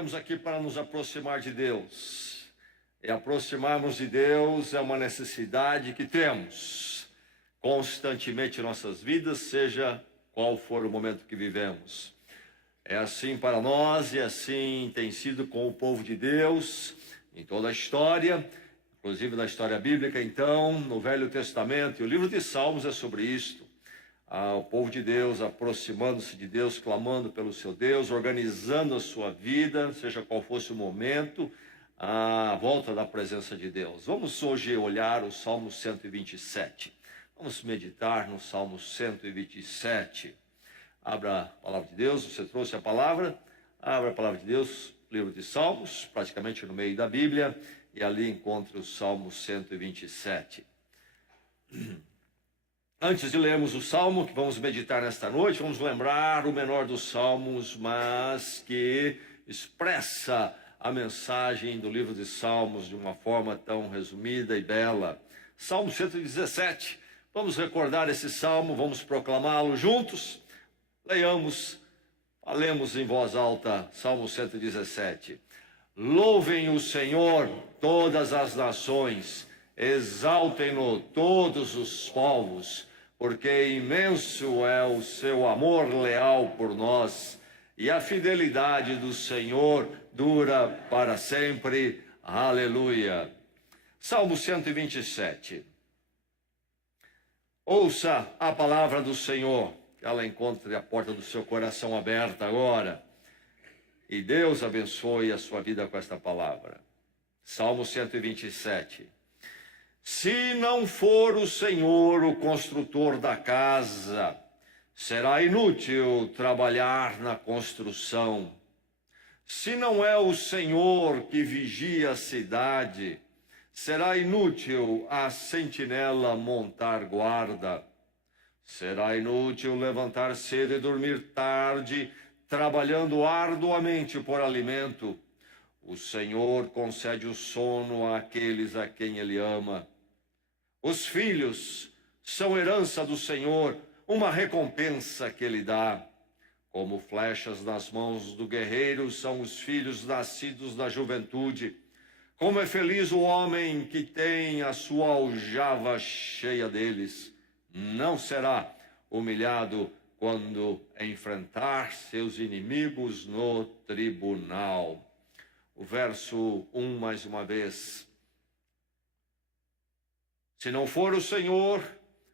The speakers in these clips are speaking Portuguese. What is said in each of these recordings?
Viemos aqui para nos aproximar de Deus. E aproximarmos de Deus é uma necessidade que temos constantemente em nossas vidas, seja qual for o momento que vivemos. É assim para nós e assim tem sido com o povo de Deus em toda a história, inclusive na história bíblica. Então, no Velho Testamento, e o livro de Salmos é sobre isto. O povo de Deus aproximando-se de Deus, clamando pelo seu Deus, organizando a sua vida, seja qual fosse o momento, à volta da presença de Deus. Vamos hoje olhar o Salmo 127. Vamos meditar no Salmo 127. Abra a palavra de Deus, você trouxe a palavra, abra a palavra de Deus, livro de Salmos, praticamente no meio da Bíblia, e ali encontra o Salmo 127. Antes de lermos o Salmo que vamos meditar nesta noite, vamos lembrar o menor dos Salmos, mas que expressa a mensagem do livro de Salmos de uma forma tão resumida e bela. Salmo 117. Vamos recordar esse Salmo, vamos proclamá-lo juntos. Leiamos, falemos em voz alta, Salmo 117. Louvem o Senhor todas as nações, exaltem-no todos os povos, porque imenso é o seu amor leal por nós, e a fidelidade do Senhor dura para sempre. Aleluia. Salmo 127. Ouça a palavra do Senhor, que ela encontre a porta do seu coração aberta agora, e Deus abençoe a sua vida com esta palavra. Salmo 127. Se não for o Senhor o construtor da casa, será inútil trabalhar na construção. Se não é o Senhor que vigia a cidade, será inútil a sentinela montar guarda. Será inútil levantar cedo e dormir tarde, trabalhando arduamente por alimento. O Senhor concede o sono àqueles a quem Ele ama. Os filhos são herança do Senhor, uma recompensa que Ele dá. Como flechas nas mãos do guerreiro são os filhos nascidos na juventude. Como é feliz o homem que tem a sua aljava cheia deles. Não será humilhado quando enfrentar seus inimigos no tribunal. O verso 1 mais uma vez. Se não for o Senhor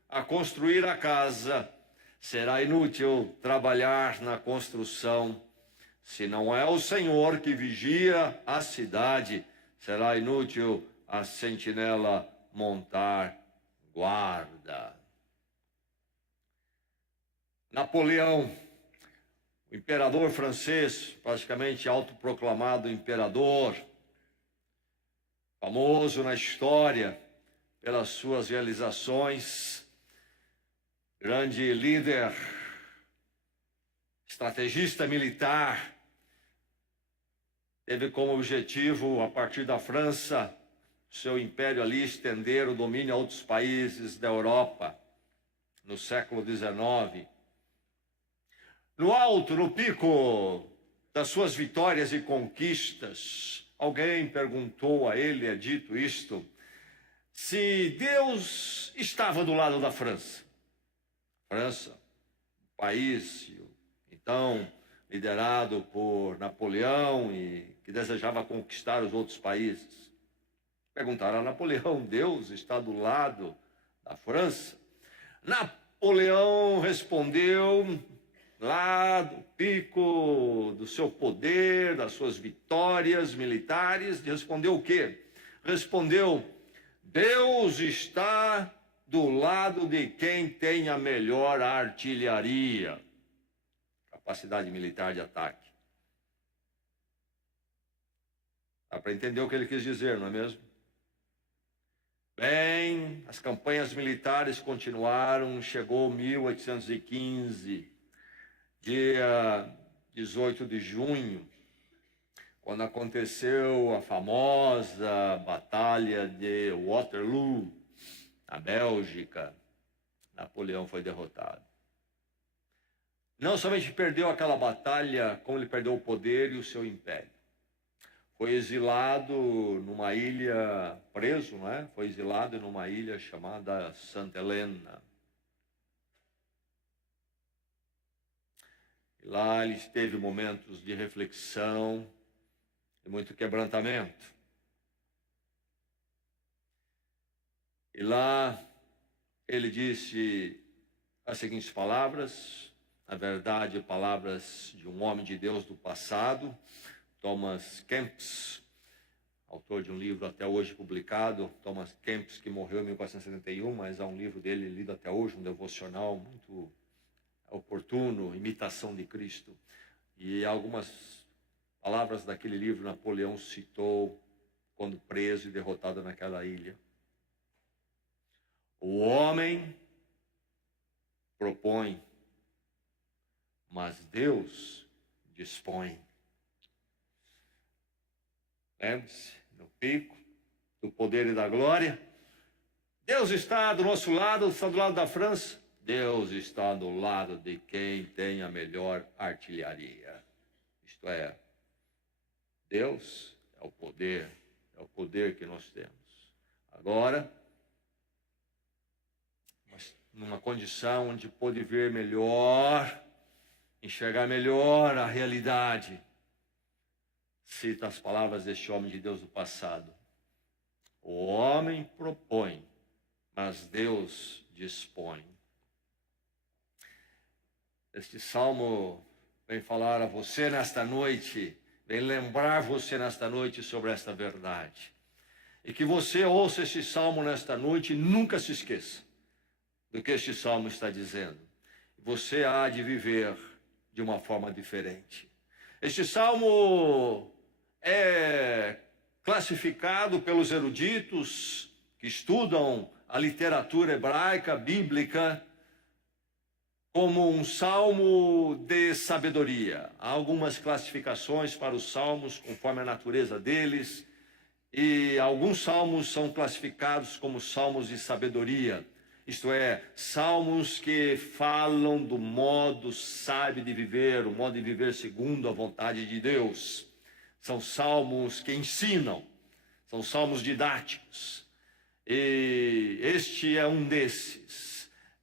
a construir a casa, será inútil trabalhar na construção. Se não é o Senhor que vigia a cidade, será inútil a sentinela montar guarda. Napoleão, o imperador francês, praticamente autoproclamado imperador, famoso na história pelas suas realizações, grande líder, estrategista militar, teve como objetivo, a partir da França, seu império ali estender o domínio a outros países da Europa, no século XIX. No alto, no pico das suas vitórias e conquistas, alguém perguntou a ele, é dito isto, se Deus estava do lado da França. França, um país, então, liderado por Napoleão e que desejava conquistar os outros países. Perguntaram a Napoleão, Deus está do lado da França? Napoleão respondeu, lá do pico do seu poder, das suas vitórias militares, respondeu o quê? Respondeu, Deus está do lado de quem tem a melhor artilharia, capacidade militar de ataque. Dá para entender o que ele quis dizer, não é mesmo? Bem, as campanhas militares continuaram, chegou 1815, dia 18 de junho, quando aconteceu a famosa Batalha de Waterloo, na Bélgica. Napoleão foi derrotado. Não somente perdeu aquela batalha, como ele perdeu o poder e o seu império. foi exilado numa ilha, preso, não é? Foi exilado numa ilha chamada Santa Helena. E lá ele teve momentos de reflexão e muito quebrantamento. E lá ele disse as seguintes palavras, na verdade, palavras de um homem de Deus do passado, Thomas Kempis, autor de um livro até hoje publicado, Thomas Kempis, que morreu em 1471, mas há um livro dele lido até hoje, um devocional muito oportuno, Imitação de Cristo. E algumas palavras daquele livro Napoleão citou quando preso e derrotado naquela ilha. O homem propõe, mas Deus dispõe. Lembre-se, no pico do poder e da glória, Deus está do nosso lado, está do lado da França. Deus está do lado de quem tem a melhor artilharia. Isto é, Deus é o poder que nós temos. Agora, numa condição onde pôde ver melhor, enxergar melhor a realidade, cita as palavras deste homem de Deus do passado. O homem propõe, mas Deus dispõe. Este salmo vem falar a você nesta noite, vem lembrar você nesta noite sobre esta verdade. E que você ouça este salmo nesta noite e nunca se esqueça do que este salmo está dizendo. Você há de viver de uma forma diferente. Este salmo é classificado pelos eruditos que estudam a literatura hebraica, bíblica, como um salmo de sabedoria. Há algumas classificações para os salmos, conforme a natureza deles, e alguns salmos são classificados como salmos de sabedoria. Isto é, salmos que falam do modo sábio de viver, o modo de viver segundo a vontade de Deus. São salmos que ensinam, são salmos didáticos. E este é um desses.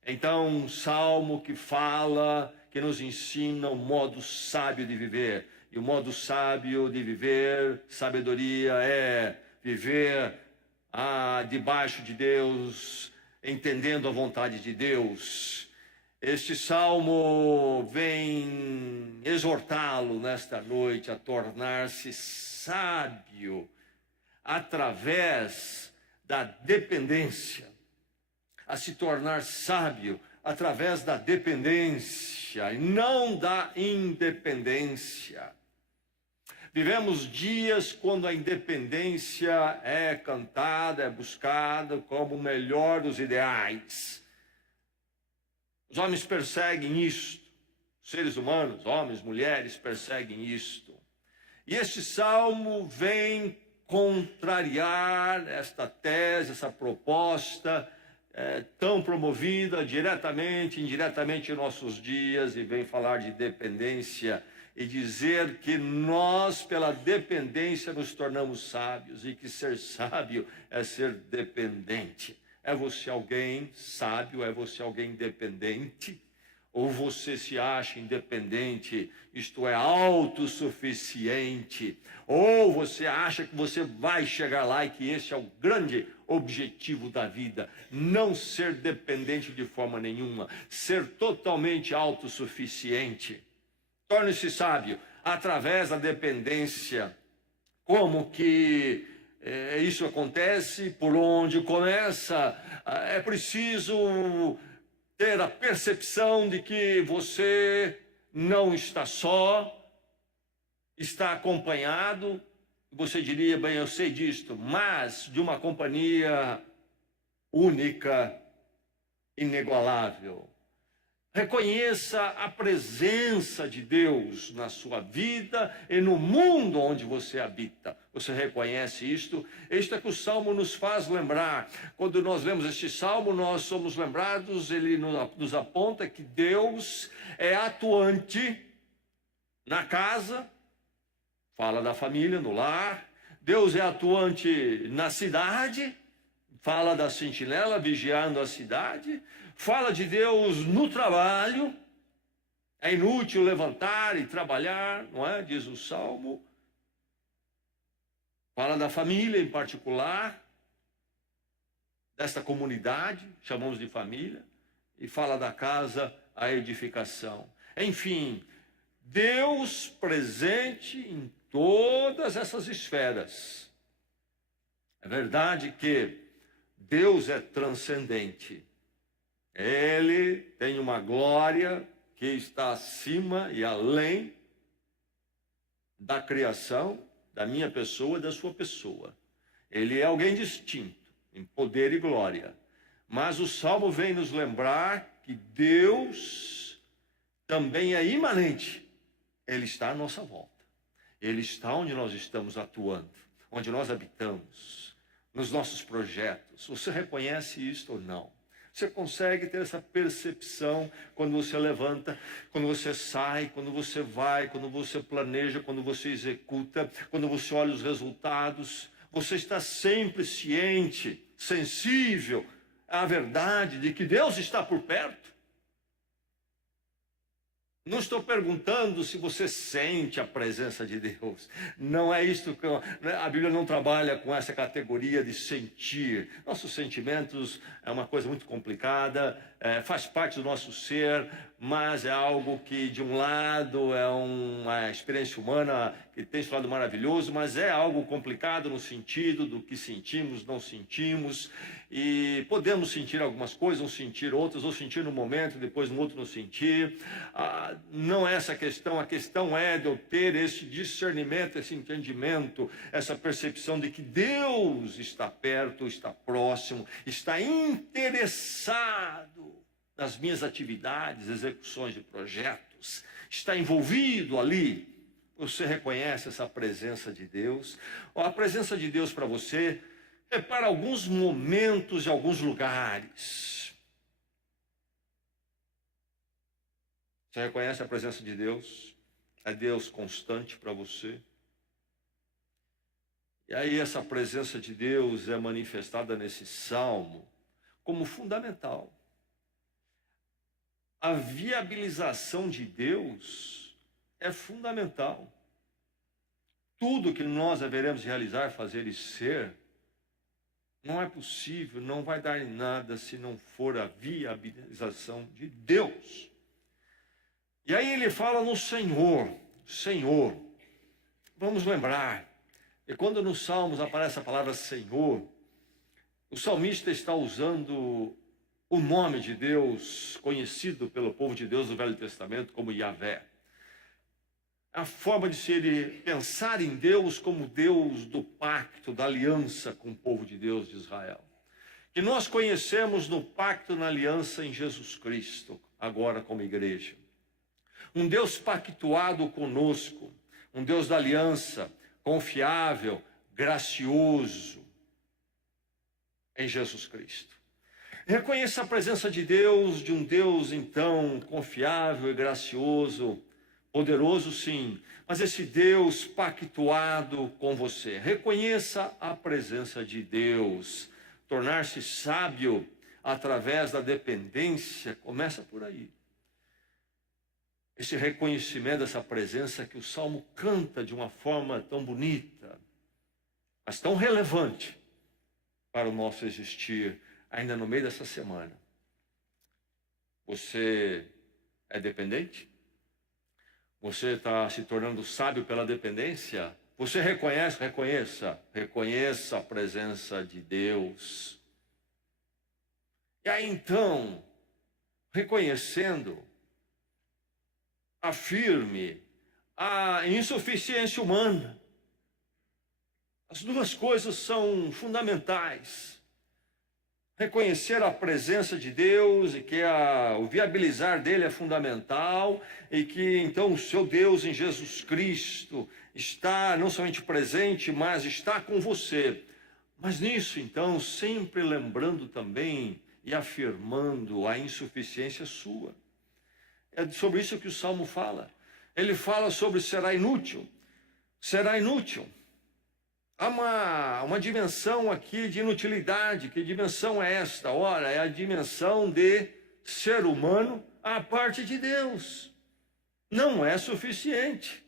Então, um salmo que fala, que nos ensina o modo sábio de viver. E o modo sábio de viver, sabedoria, é viver debaixo de Deus, entendendo a vontade de Deus. Este salmo vem exortá-lo nesta noite a tornar-se sábio através da dependência, a se tornar sábio através da dependência e não da independência. Vivemos dias quando a independência é cantada, é buscada como o melhor dos ideais. Os homens perseguem isto, seres humanos, homens, mulheres, perseguem isto. E este salmo vem contrariar esta tese, essa proposta tão promovida diretamente, indiretamente em nossos dias, e vem falar de dependência e dizer que nós, pela dependência, nos tornamos sábios e que ser sábio é ser dependente. É você alguém sábio? É você alguém dependente? Ou você se acha independente, isto é, autossuficiente? Ou você acha que você vai chegar lá e que esse é o grande objetivo da vida? Não ser dependente de forma nenhuma, ser totalmente autossuficiente. Torne-se sábio através da dependência. Como que isso acontece? Por onde começa? É preciso ter a percepção de que você não está só, está acompanhado. Você diria, bem, eu sei disto, mas de uma companhia única, inigualável. Reconheça a presença de Deus na sua vida e no mundo onde você habita. Você reconhece isto? Isto é que o Salmo nos faz lembrar. Quando nós lemos este Salmo, nós somos lembrados, ele nos aponta que Deus é atuante na casa Fala da família no lar. Deus é atuante na cidade. Fala da sentinela vigiando a cidade. Fala de Deus no trabalho. É inútil levantar e trabalhar, não é? Diz o Salmo. Fala da família em particular, desta comunidade, chamamos de família, e fala da casa, a edificação. Enfim, Deus presente em todas essas esferas. É verdade que Deus é transcendente. Ele tem uma glória que está acima e além da criação, da minha pessoa e da sua pessoa. Ele é alguém distinto, em poder e glória. Mas o Salmo vem nos lembrar que Deus também é imanente. Ele está à nossa volta. Ele está onde nós estamos atuando, onde nós habitamos, nos nossos projetos. Você reconhece isto ou não? Você consegue ter essa percepção quando você levanta, quando você sai, quando você vai, quando você planeja, quando você executa, quando você olha os resultados. Você está sempre ciente, sensível à verdade de que Deus está por perto. Não estou perguntando se você sente a presença de Deus. Não é isto que a Bíblia não trabalha com essa categoria de sentir. Nossos sentimentos é uma coisa muito complicada, faz parte do nosso ser, mas é algo que, de um lado, é uma experiência humana que tem esse lado maravilhoso, mas é algo complicado no sentido do que sentimos, não sentimos, e podemos sentir algumas coisas, não sentir outras, ou sentir no momento, depois no outro não sentir. Não é essa a questão é de eu ter esse discernimento, esse entendimento, essa percepção de que Deus está perto, está próximo, está interessado nas minhas atividades, execuções de projetos, está envolvido ali. Você reconhece essa presença de Deus? A presença de Deus para você é para alguns momentos e alguns lugares. Você reconhece a presença de Deus? É Deus constante para você? E aí essa presença de Deus é manifestada nesse salmo como fundamental. A viabilização de Deus é fundamental. Tudo que nós deveremos realizar, fazer e ser, não é possível, não vai dar em nada se não for a viabilização de Deus. E aí ele fala no Senhor. Senhor. Vamos lembrar, e quando nos Salmos aparece a palavra Senhor, o salmista está usando o nome de Deus, conhecido pelo povo de Deus do Velho Testamento como Yahvé. A forma de ele pensar em Deus como Deus do pacto, da aliança com o povo de Deus de Israel. Que nós conhecemos no pacto, na aliança em Jesus Cristo, agora como igreja. Um Deus pactuado conosco, um Deus da aliança, confiável, gracioso em Jesus Cristo. Reconheça a presença de Deus, de um Deus então confiável e gracioso, poderoso sim, mas esse Deus pactuado com você. Reconheça a presença de Deus. Tornar-se sábio através da dependência começa por aí. Esse reconhecimento dessa presença que o Salmo canta de uma forma tão bonita, mas tão relevante para o nosso existir, ainda no meio dessa semana. Você é dependente? Você está se tornando sábio pela dependência? Você reconheça a presença de Deus. E aí então, reconhecendo, afirme a insuficiência humana. As duas coisas são fundamentais. Reconhecer a presença de Deus e que o viabilizar dele é fundamental e que então o seu Deus em Jesus Cristo está não somente presente, mas está com você. Mas nisso então sempre lembrando também e afirmando a insuficiência sua. É sobre isso que o Salmo fala. Ele fala sobre será inútil. será inútil. Há uma dimensão aqui de inutilidade. Que dimensão é esta? Ora, é a dimensão de ser humano à parte de Deus. Não é suficiente.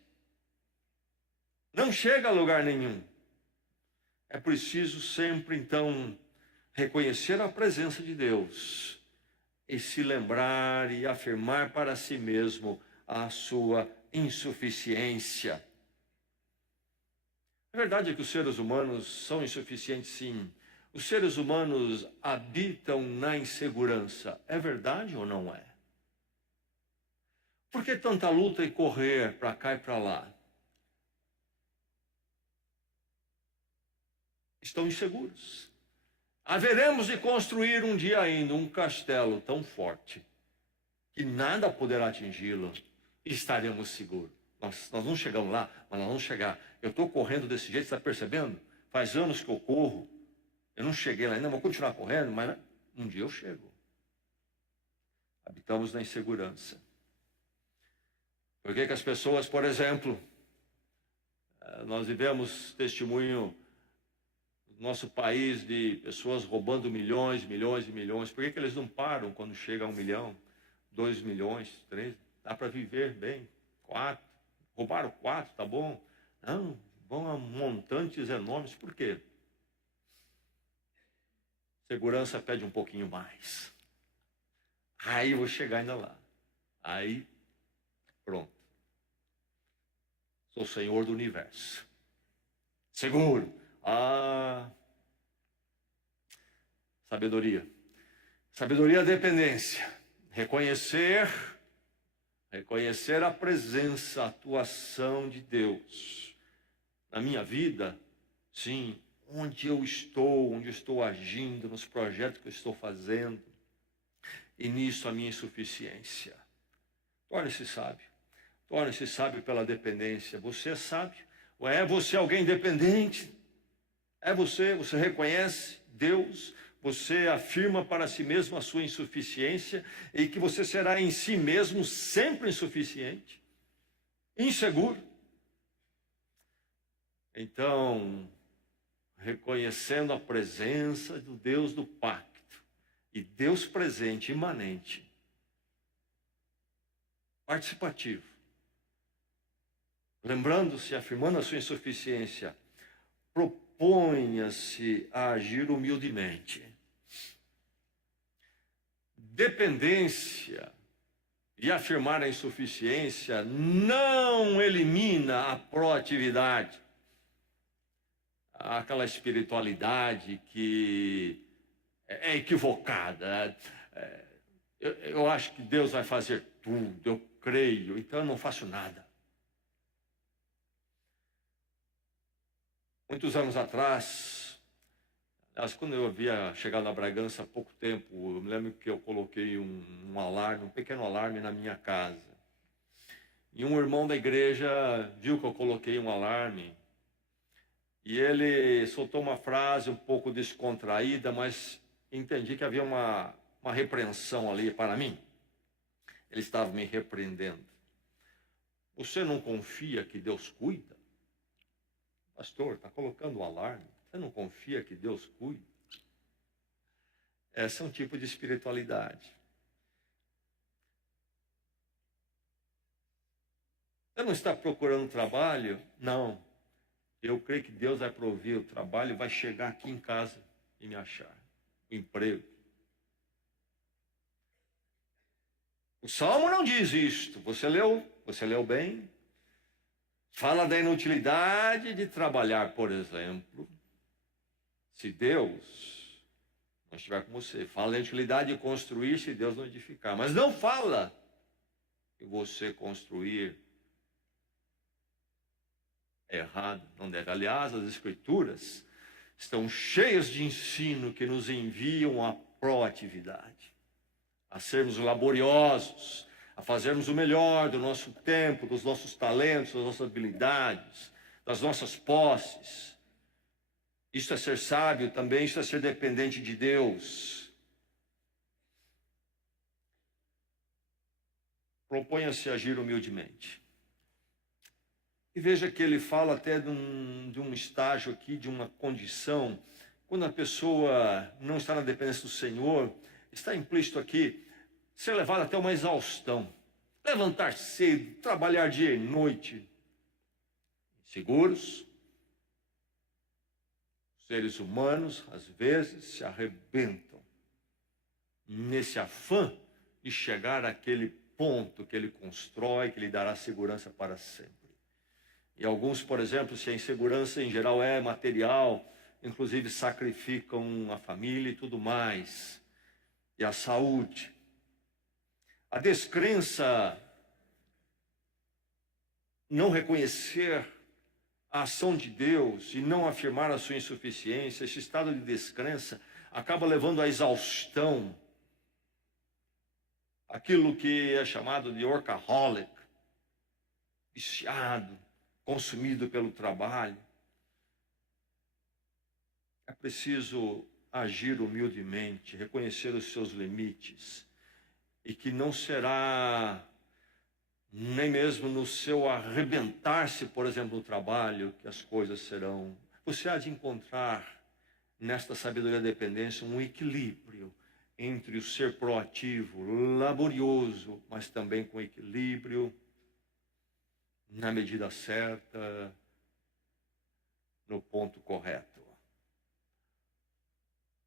Não chega a lugar nenhum. É preciso sempre, então, reconhecer a presença de Deus e se lembrar e afirmar para si mesmo a sua insuficiência. A verdade é que os seres humanos são insuficientes, sim. Os seres humanos habitam na insegurança. É verdade ou não é? Por que tanta luta e correr para cá e para lá? Estão inseguros. Haveremos de construir um dia ainda um castelo tão forte que nada poderá atingi-lo e estaremos seguros. Nós não chegamos lá, mas nós vamos chegar. Eu estou correndo desse jeito, está percebendo? Faz anos que eu corro. Eu não cheguei lá ainda, vou continuar correndo, mas um dia eu chego. Habitamos na insegurança. Por que as pessoas, por exemplo, nós vivemos testemunho no nosso país de pessoas roubando milhões, milhões e milhões. Por que eles não param quando chega a 1 milhão, 2 milhões, 3? Dá para viver bem, 4. Roubaram 4, tá bom? Não, vão a montantes enormes. Por quê? Segurança pede um pouquinho mais. Aí vou chegar ainda lá. Aí, pronto. Sou o Senhor do universo. Seguro. Sabedoria. Sabedoria é dependência. Reconhecer a presença, a atuação de Deus na minha vida, sim, onde eu estou agindo, nos projetos que eu estou fazendo, e nisso a minha insuficiência. Torne-se sábio pela dependência. Você é sábio? Ou é você alguém dependente? É você reconhece Deus, você afirma para si mesmo a sua insuficiência e que você será em si mesmo sempre insuficiente, inseguro. Então, reconhecendo a presença do Deus do pacto e Deus presente, imanente, participativo, lembrando-se, afirmando a sua insuficiência, proponha-se a agir humildemente. Dependência e afirmar a insuficiência não elimina a proatividade, aquela espiritualidade que é equivocada. Eu acho que Deus vai fazer tudo, eu creio, então eu não faço nada. Muitos anos atrás, quando eu havia chegado na Bragança há pouco tempo, eu me lembro que eu coloquei um alarme, um pequeno alarme na minha casa. E um irmão da igreja viu que eu coloquei um alarme e ele soltou uma frase um pouco descontraída, mas entendi que havia uma repreensão ali para mim. Ele estava me repreendendo. Você não confia que Deus cuida? Pastor, está colocando um alarme. Você não confia que Deus cuida? Esse é um tipo de espiritualidade. Você não está procurando trabalho? Não. Eu creio que Deus vai prover o trabalho, vai chegar aqui em casa e me achar. O emprego. O Salmo não diz isto. Você leu bem? Fala da inutilidade de trabalhar, por exemplo. Se Deus não estiver com você. Fala da inutilidade de construir se Deus não edificar. Mas não fala que você construir é errado, não deve. Aliás, as Escrituras estão cheias de ensino que nos enviam à proatividade, a sermos laboriosos, a fazermos o melhor do nosso tempo, dos nossos talentos, das nossas habilidades, das nossas posses. Isso é ser sábio também, isso é ser dependente de Deus. Proponha-se a agir humildemente. E veja que ele fala até de um estágio aqui, de uma condição, quando a pessoa não está na dependência do Senhor, está implícito aqui ser levado até uma exaustão, levantar cedo, trabalhar dia e noite, seguros. Seres humanos, às vezes, se arrebentam nesse afã de chegar àquele ponto que ele constrói, que lhe dará segurança para sempre. E alguns, por exemplo, se a insegurança em geral é material, inclusive sacrificam a família e tudo mais, e a saúde. A descrença, não reconhecer a ação de Deus e não afirmar a sua insuficiência, esse estado de descrença acaba levando à exaustão, aquilo que é chamado de workaholic, viciado, consumido pelo trabalho. É preciso agir humildemente, reconhecer os seus limites, e que não será nem mesmo no seu arrebentar-se, por exemplo, no trabalho, que as coisas serão. Você há de encontrar nesta sabedoria da dependência um equilíbrio entre o ser proativo, laborioso, mas também com equilíbrio, na medida certa, no ponto correto.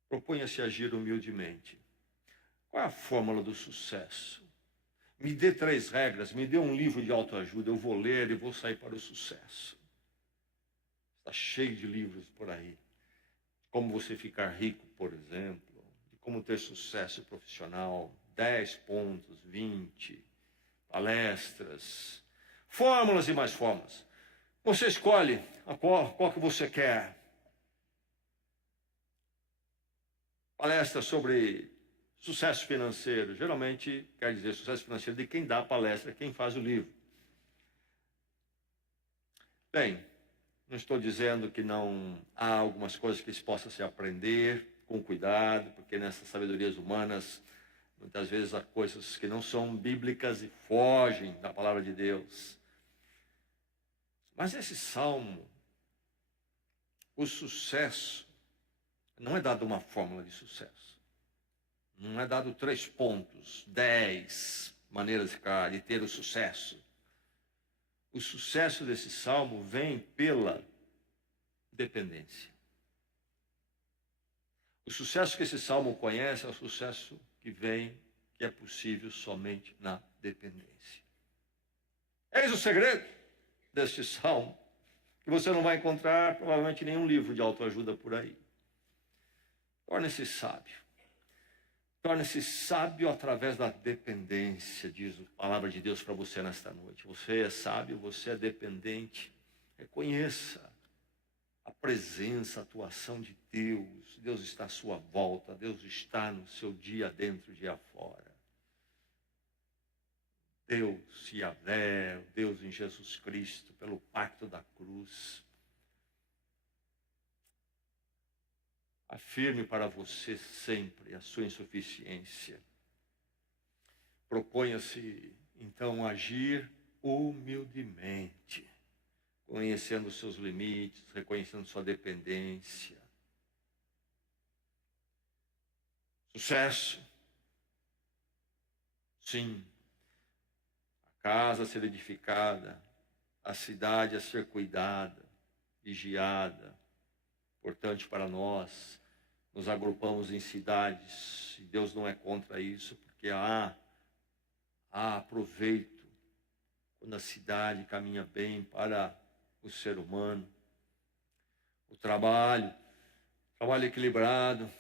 Proponha-se agir humildemente. Qual é a fórmula do sucesso? Me dê 3 regras, me dê um livro de autoajuda, eu vou ler e vou sair para o sucesso. Está cheio de livros por aí. Como você ficar rico, por exemplo, de como ter sucesso profissional, 10 pontos, 20, palestras, fórmulas e mais fórmulas. Você escolhe qual que você quer. Palestra sobre sucesso financeiro, geralmente quer dizer sucesso financeiro de quem dá a palestra, quem faz o livro. Bem, não estou dizendo que não há algumas coisas que se possa se aprender com cuidado, porque nessas sabedorias humanas, muitas vezes há coisas que não são bíblicas e fogem da palavra de Deus. Mas esse salmo, o sucesso, não é dado uma fórmula de sucesso. Não é dado 3 pontos, 10 maneiras de ter o sucesso. O sucesso desse salmo vem pela dependência. O sucesso que esse salmo conhece é o sucesso que é possível somente na dependência. Eis o segredo deste salmo, que você não vai encontrar provavelmente nenhum livro de autoajuda por aí. Torne-se sábio. Torne-se sábio através da dependência, diz a palavra de Deus para você nesta noite. Você é sábio, você é dependente. Reconheça a presença, a atuação de Deus. Deus está à sua volta, Deus está no seu dia dentro, dia fora. Deus, Yahvé, Deus em Jesus Cristo, pelo pacto da cruz. Afirme para você sempre a sua insuficiência. Proponha-se, então, agir humildemente, conhecendo os seus limites, reconhecendo sua dependência. Sucesso. Sim. A casa a ser edificada, a cidade a ser cuidada, vigiada. Importante para nós, nos agrupamos em cidades, e Deus não é contra isso, porque há proveito quando a cidade caminha bem para o ser humano. O trabalho equilibrado,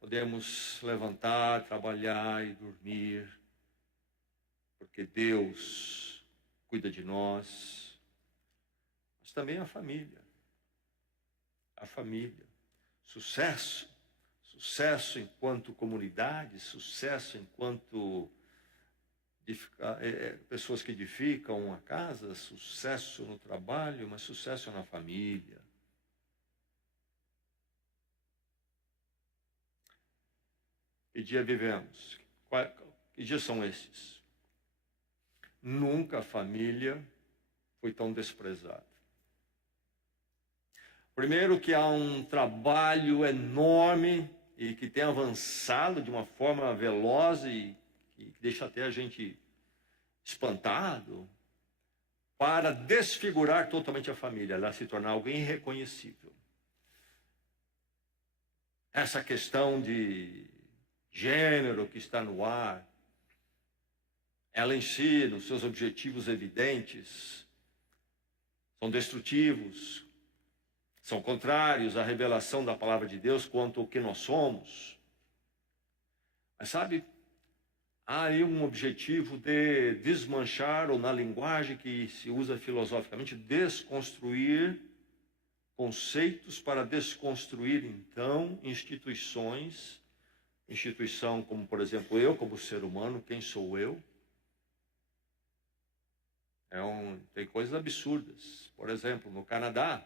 podemos levantar, trabalhar e dormir, porque Deus cuida de nós, mas também a família. A família, sucesso enquanto comunidade, sucesso enquanto pessoas que edificam a casa, sucesso no trabalho, mas sucesso na família. Que dia vivemos? Que dias são esses? Nunca a família foi tão desprezado? Primeiro, que há um trabalho enorme e que tem avançado de uma forma veloz e que deixa até a gente espantado, para desfigurar totalmente a família, ela se tornar algo irreconhecível. Essa questão de gênero que está no ar, ela em si, nos seus objetivos evidentes, são destrutivos, são contrários à revelação da palavra de Deus quanto ao que nós somos. Mas sabe, há aí um objetivo de desmanchar, ou na linguagem que se usa filosoficamente, desconstruir conceitos para desconstruir, então, instituições. Instituição como, por exemplo, eu como ser humano, quem sou eu? Tem coisas absurdas. Por exemplo, no Canadá,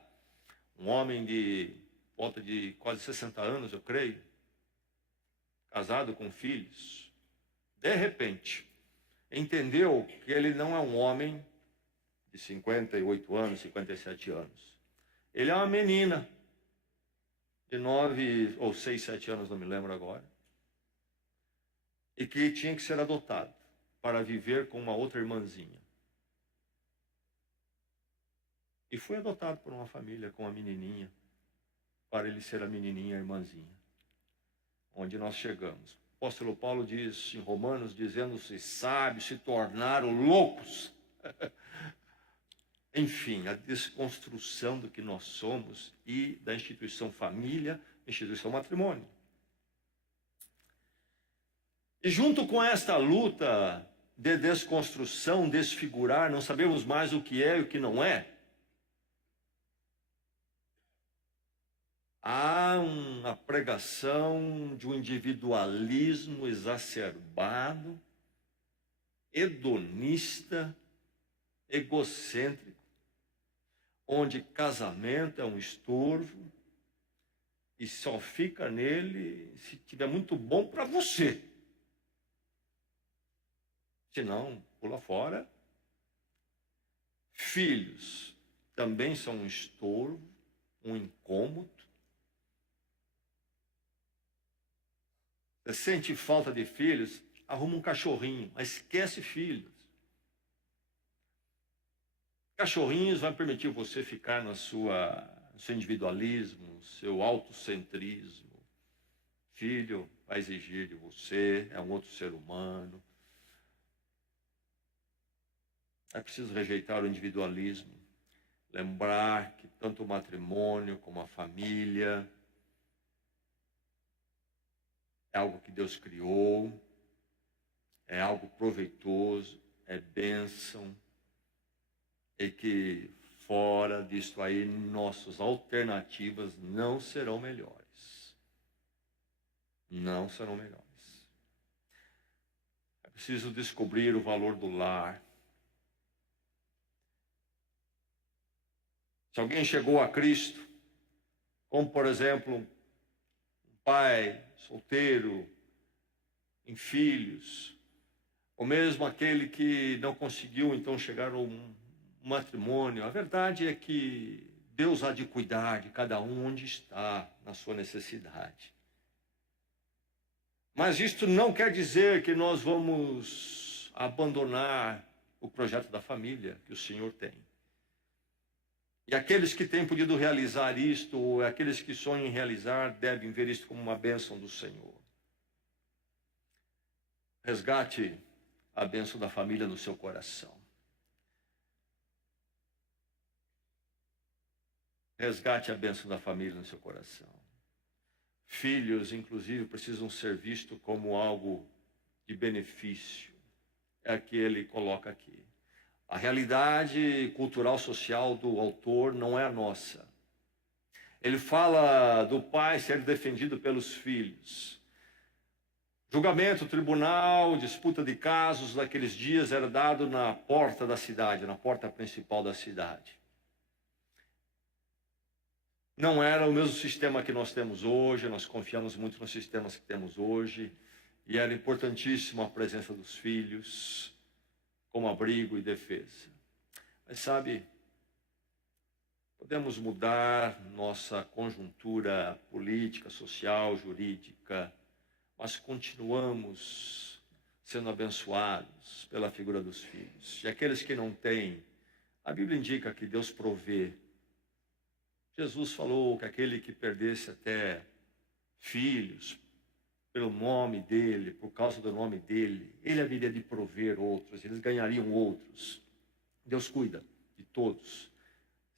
um homem de volta de quase 60 anos, eu creio, casado com filhos, de repente, entendeu que ele não é um homem de 58 anos, 57 anos. Ele é uma menina de 9 ou 6, 7 anos, não me lembro agora, e que tinha que ser adotado para viver com uma outra irmãzinha. E foi adotado por uma família com uma menininha, para ele ser a menininha, a irmãzinha. Onde nós chegamos. O apóstolo Paulo diz em Romanos, dizendo-se sábios, se tornaram loucos. Enfim, a desconstrução do que nós somos e da instituição família, instituição matrimônio. E junto com esta luta de desconstrução, desfigurar, não sabemos mais o que é e o que não é, há uma pregação de um individualismo exacerbado, hedonista, egocêntrico, onde casamento é um estorvo e só fica nele se tiver muito bom para você. Se não, pula fora. Filhos também são um estorvo, um incômodo. Você sente falta de filhos, arruma um cachorrinho, mas esquece filhos. Cachorrinhos vão permitir você ficar no seu individualismo, seu autocentrismo. Filho vai exigir de você, é um outro ser humano. É preciso rejeitar o individualismo, lembrar que tanto o matrimônio como a família é algo que Deus criou, é algo proveitoso, é bênção, e que fora disto aí, nossas alternativas não serão melhores. Não serão melhores. É preciso descobrir o valor do lar. Se alguém chegou a Cristo, como por exemplo, um pai solteiro, em filhos, ou mesmo aquele que não conseguiu então chegar ao matrimônio, a verdade é que Deus há de cuidar de cada um onde está, na sua necessidade. Mas isto não quer dizer que nós vamos abandonar o projeto da família que o Senhor tem. E aqueles que têm podido realizar isto, ou aqueles que sonham em realizar, devem ver isto como uma bênção do Senhor. Resgate a bênção da família no seu coração. Resgate a bênção da família no seu coração. Filhos, inclusive, precisam ser vistos como algo de benefício. É que ele coloca aqui. A realidade cultural, social do autor não é a nossa. Ele fala do pai ser defendido pelos filhos. Julgamento, tribunal, disputa de casos daqueles dias era dado na porta da cidade, na porta principal da cidade. Não era o mesmo sistema que nós temos hoje, nós confiamos muito nos sistemas que temos hoje, e era importantíssima a presença dos filhos como abrigo e defesa. Mas sabe, podemos mudar nossa conjuntura política, social, jurídica, mas continuamos sendo abençoados pela figura dos filhos. E aqueles que não têm, a Bíblia indica que Deus provê. Jesus falou que aquele que perdesse até filhos, pelo nome dele, por causa do nome dele, ele haveria de prover outros, eles ganhariam outros. Deus cuida de todos.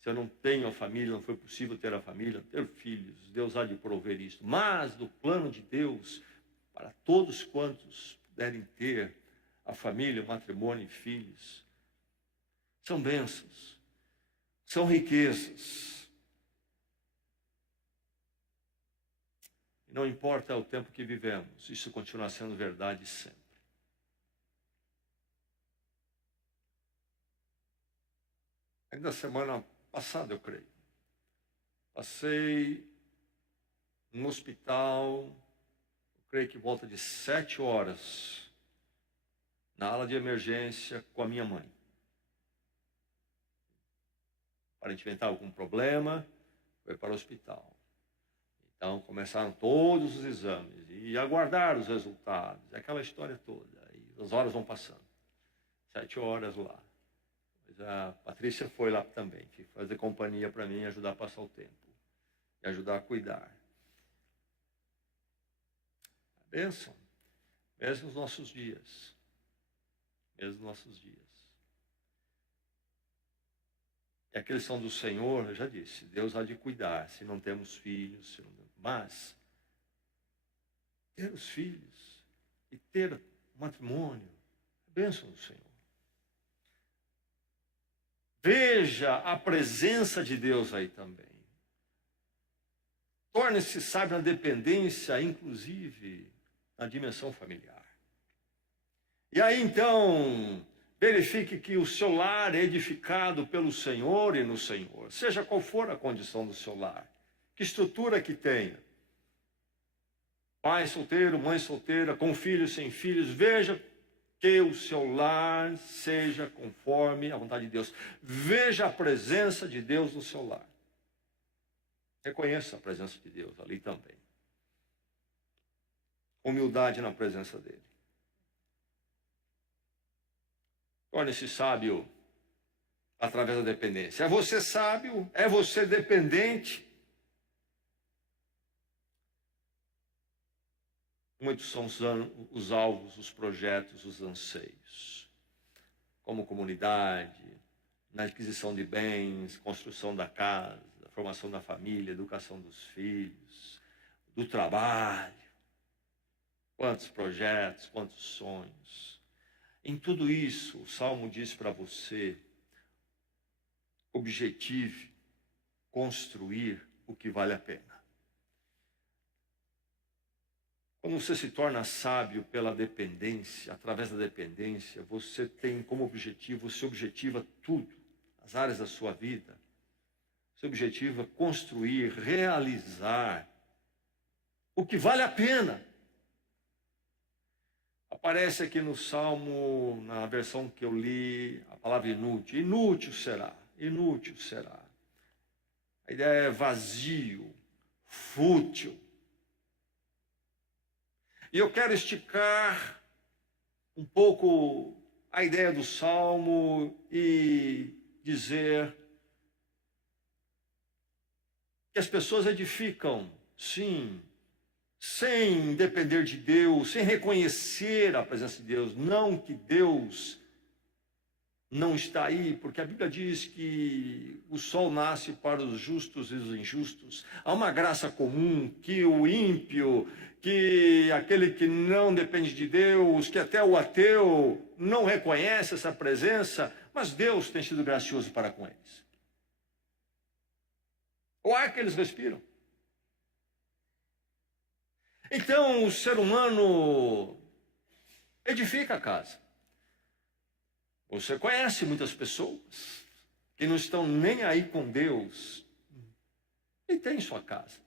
Se eu não tenho a família, não foi possível ter a família, ter filhos, Deus há de prover isso. Mas do plano de Deus, para todos quantos puderem ter a família, o matrimônio e filhos, são bênçãos, são riquezas. Não importa o tempo que vivemos, isso continua sendo verdade sempre. Ainda semana passada, eu creio, passei no hospital, eu creio que volta de 7 horas, na ala de emergência com a minha mãe. Aparentemente estava com um problema, foi para o hospital. Então começaram todos os exames e aguardar os resultados, aquela história toda. E as horas vão passando. 7 horas lá. Mas a Patrícia foi lá também, fazer companhia para mim, ajudar a passar o tempo. E ajudar a cuidar. A bênção, mesmo nos nossos dias. Mesmo nos nossos dias. E aqueles são do Senhor, eu já disse, Deus há de cuidar, se não temos filhos, mas ter os filhos e ter matrimônio é bênção do Senhor. Veja a presença de Deus aí também. Torne-se sábio na dependência, inclusive na dimensão familiar. E aí então, verifique que o seu lar é edificado pelo Senhor e no Senhor, seja qual for a condição do seu lar, que estrutura que tenha. Pai solteiro, mãe solteira, com filhos, sem filhos, veja que o seu lar seja conforme a vontade de Deus. Veja a presença de Deus no seu lar. Reconheça a presença de Deus ali também. Humildade na presença dele. Torne-se sábio através da dependência. É você sábio? É você dependente? Muitos são os alvos, os projetos, os anseios. Como comunidade, na aquisição de bens, construção da casa, formação da família, educação dos filhos, do trabalho. Quantos projetos, quantos sonhos. Em tudo isso, o Salmo diz para você, objetive construir o que vale a pena. Quando você se torna sábio pela dependência, através da dependência, você tem como objetivo, você objetiva tudo, as áreas da sua vida. Você objetiva construir, realizar o que vale a pena. Aparece aqui no Salmo, na versão que eu li, a palavra inútil. Inútil será, inútil será. A ideia é vazio, fútil. E eu quero esticar um pouco a ideia do Salmo e dizer que as pessoas edificam, sim, sem depender de Deus, sem reconhecer a presença de Deus. Não que Deus não está aí, porque a Bíblia diz que o sol nasce para os justos e os injustos. Há uma graça comum que o ímpio, que aquele que não depende de Deus, que até o ateu não reconhece essa presença, mas Deus tem sido gracioso para com eles. O ar que eles respiram. Então, o ser humano edifica a casa. Você conhece muitas pessoas que não estão nem aí com Deus e tem sua casa.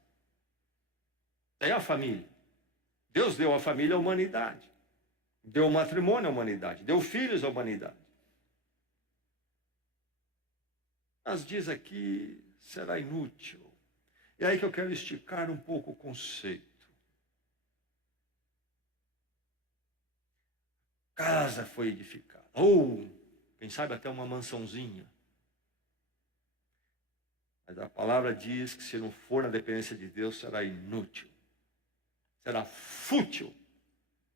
Tem a família. Deus deu a família à humanidade. Deu o matrimônio à humanidade. Deu filhos à humanidade. Mas diz aqui, será inútil. E aí que eu quero esticar um pouco o conceito. Casa foi edificada. Ou, quem sabe até uma mansãozinha. Mas a palavra diz que se não for na dependência de Deus, será inútil. Será fútil.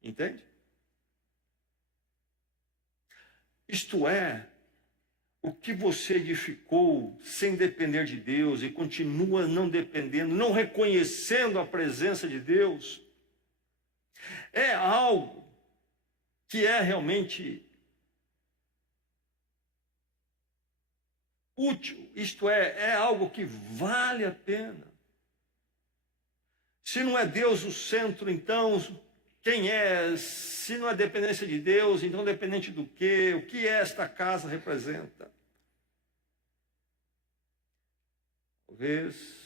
Entende? Isto é, o que você edificou sem depender de Deus e continua não dependendo, não reconhecendo a presença de Deus, é algo que é realmente útil, isto é algo que vale a pena. Se não é Deus o centro, então quem é? Se não é dependência de Deus, então dependente do quê? O que esta casa representa? Talvez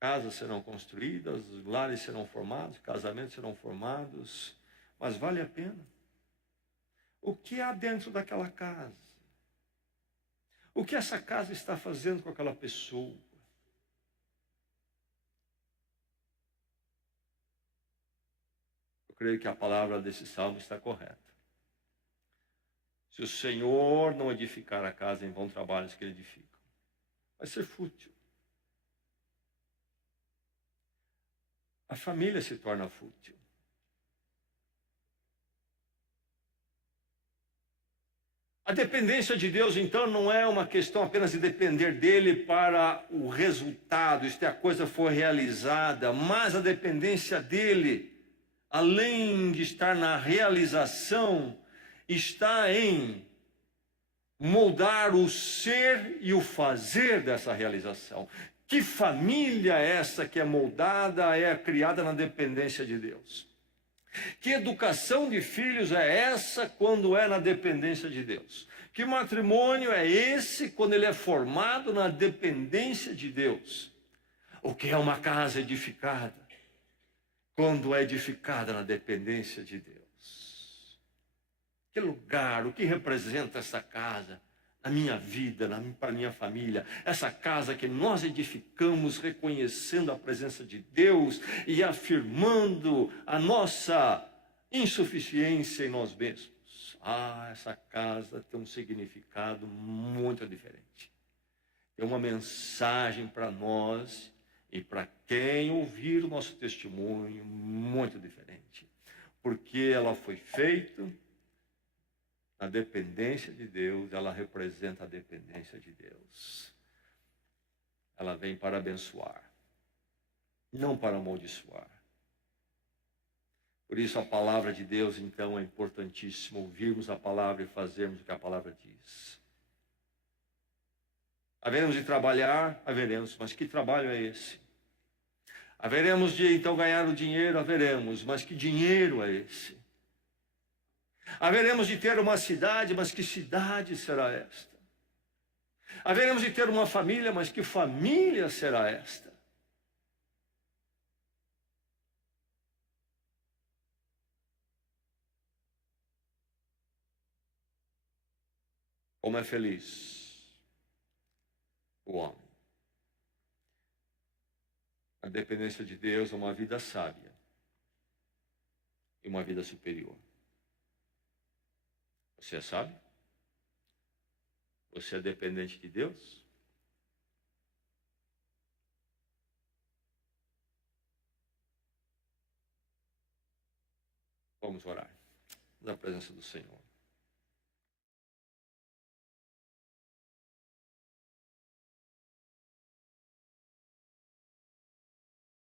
casas serão construídas, lares serão formados, casamentos serão formados, mas vale a pena. O que há dentro daquela casa? O que essa casa está fazendo com aquela pessoa? Eu creio que a palavra desse salmo está correta. Se o Senhor não edificar a casa, em vão trabalhos que ele edifica. Vai ser fútil. A família se torna fútil. A dependência de Deus, então, não é uma questão apenas de depender dele para o resultado, isto é, a coisa for realizada, mas a dependência dele, além de estar na realização, está em moldar o ser e o fazer dessa realização. Que família é essa que é moldada, é criada na dependência de Deus? Que educação de filhos é essa quando é na dependência de Deus? Que matrimônio é esse quando ele é formado na dependência de Deus? O que é uma casa edificada? Quando é edificada na dependência de Deus. Que lugar, o que representa essa casa na minha vida, para a minha família? Essa casa que nós edificamos reconhecendo a presença de Deus e afirmando a nossa insuficiência em nós mesmos. Essa casa tem um significado muito diferente. Tem uma mensagem para nós e para quem ouvir o nosso testemunho muito diferente. Porque ela foi feita na dependência de Deus, ela representa a dependência de Deus. Ela vem para abençoar, não para amaldiçoar. Por isso a palavra de Deus, então, é importantíssimo ouvirmos a palavra e fazermos o que a palavra diz. Haveremos de trabalhar? Haveremos, mas que trabalho é esse? Haveremos de, então, ganhar o dinheiro? Haveremos, mas que dinheiro é esse? Haveremos de ter uma cidade, mas que cidade será esta? Haveremos de ter uma família, mas que família será esta? Como é feliz o homem. A dependência de Deus é uma vida sábia e uma vida superior. Você é sábio? Você é dependente de Deus? Vamos orar na presença do Senhor.